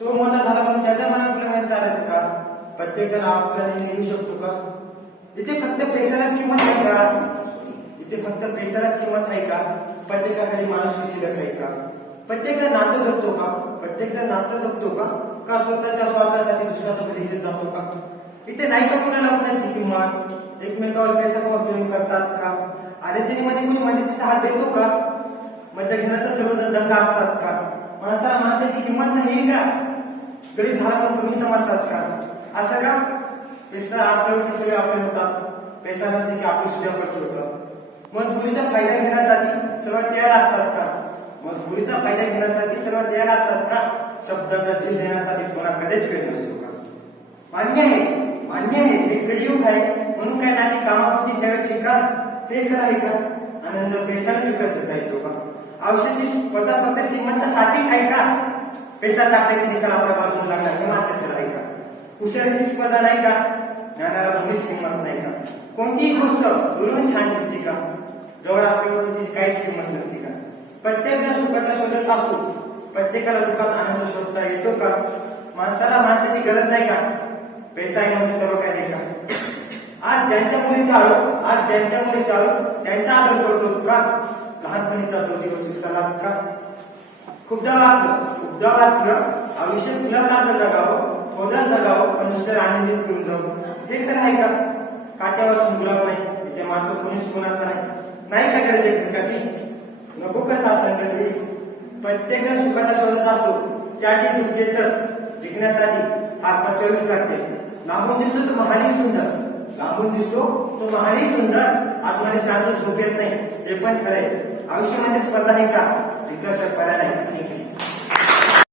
तो मोठा झाला म्हणून त्याच्या मनाप्रमाणे चालायचं का? प्रत्येक जण आपल्याला निर्णय घेऊ शकतो का? इथे फक्त पैशालाच किंमत आहे का? इथे फक्त पैशालाच किंमत आहे का? प्रत्येकाकडे माणूस शिल्लक आहे का? प्रत्येक जण नातं जपतो का? प्रत्येक जण नातं जपतो का? का स्वतःच्या स्वार्थासाठी दुसऱ्याचं खरेदी जातो का? इथे नाही का कुणाला कुणाची किंमत? एकमेकावर पैसा किंवा प्रेम करतात का? अडचणीमध्ये कोणी मदतीचा हात देतो का? मजा घेण्यात सर्वजण दंग असतात का? माणसाला माणसाची किंमत नाही का? गरीब झाला पण कमी समजतात का? असं का? पैसा असल्यावर सगळे आपले होतात, पैसा नसले की आपली सुद्धा पडत होतं. मजबुरीचा फायदा घेण्यासाठी सर्व तयार असतात का? मजबुरीचा फायदा घेण्यासाठी सर्व तयार असतात का? शब्दाचा जीव देण्यासाठी कोणा कधीच वेळ नसतो का? मान्य आहे हे कलियुग आहे म्हणून काय नाती कामापुरती ठेवायची का? ते खरं आहे का? आनंद पैशाने विकत घेता येतो का? आयुष्याची स्पर्धा फक्त श्रीमंतासाठीच आहे का? पैसा टाकला की निकाल आपल्या बाजूला लागला हे मात्र खरं आहे का? हुशारीची स्पर्धा नाही का? ज्ञानाला कोणीच किंमत नाही का? कोणतीही गोष्ट दुरून छान दिसते का? जवळ असल्यावर तिची काहीच किंमत नसते का? प्रत्येक जण सुखाचा शोधत असतो, प्रत्येकाला दुःखात आनंद शोधता येतो का? माणसाला माणसाची गरज नाही का? पैसा आहे म्हणजे सर्व काही आहे का? आज ज्यांच्या मुली जाळो त्यांचा आदर करतो का? लहानपणीचा तो दिवस विसरलात का? खूपदा वाचलं आयुष्य तुला सारखं जगावं, थोडं जगावं पण दुसऱ्याला आनंदित करून जावं हे खरं आहे का? काट्यावर गुलाब नाही इथे मात्र कोणीच कोणाचा नाही का गरज एकमेकाची? नको कसा संकल्पी प्रत्येक जण सुखाचा शोधत असतो, त्या ठिकाणी देतच जिंकण्यासाठी हात 24 लागते. लांबून दिसतो तो महाली सुंदर आत्माने शांत झोप येत नाही हे पण खरंय. आयुष्य म्हणजे स्पर्धा आहे का? जिंकण्याशिवाय पर्याय नाही. थँक्यू.